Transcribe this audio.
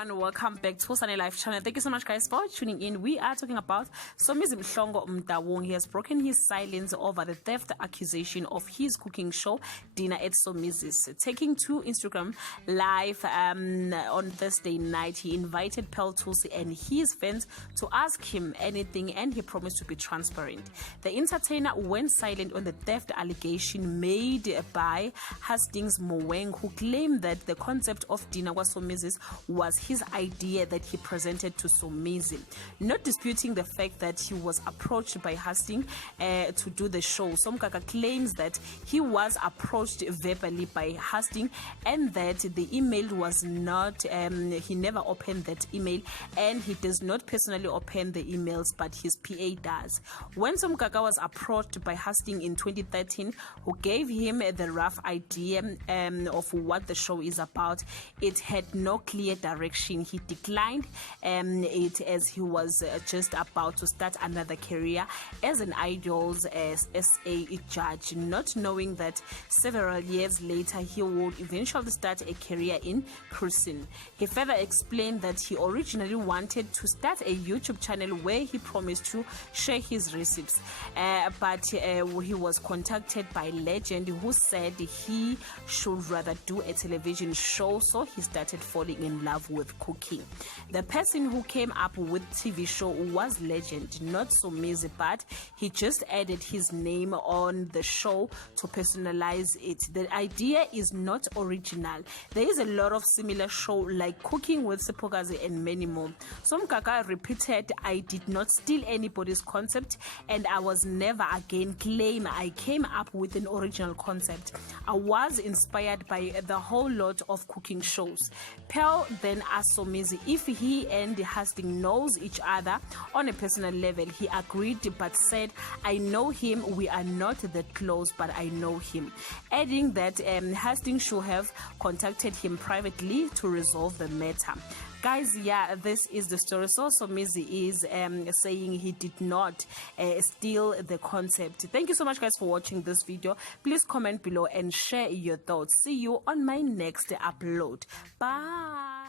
everyone, welcome back to Sunny Life channel. Thank you so much guys for tuning in. We are talking about Somizi Mhlongo. He has broken his silence over the theft accusation of his cooking show Dinner at Somizi's. Taking to Instagram live on Thursday night, he invited Pearl Thusi and his fans to ask him anything, and he promised to be transparent. The entertainer went silent on the theft allegation made by Hastings Moweng, who claimed that the concept of Dinner at Somizi's was his idea that he presented to Somizi, not disputing the fact that he was approached by Hastings to do the show. Somkaka claims that he was approached verbally by Hastings and that the email was not, he never opened that email, and he does not personally open the emails, but his PA does. When Somkaka was approached by Hastings in 2013, who gave him the rough idea of what the show is about, it had no clear direction. He declined it as he was just about to start another career as an Idol's SA judge, not knowing that several years later he would eventually start a career in cruising. He further explained that he originally wanted to start a YouTube channel where he promised to share his recipes, but he was contacted by Legend, who said he should rather do a television show, so he started falling in love with cooking. The person who came up with TV show was Legend, not Somizi, but he just added his name on the show to personalize it. The idea is not original. There is a lot of similar show like Cooking with Sipokazi and many more. Somkaka repeated, "I did not steal anybody's concept, and I was never again claim I came up with an original concept. I was inspired by the whole lot of cooking shows." Pearl then asked Somizi if he and Hastings knows each other on a personal level. He agreed but said, "I know him, we are not that close, but I know him," adding that Hastings should have contacted him privately to resolve the matter. Guys, yeah, this is the story. So Somizi is saying he did not steal the concept. Thank you so much guys for watching this video. Please comment below and share your thoughts. See you on my next upload. Bye.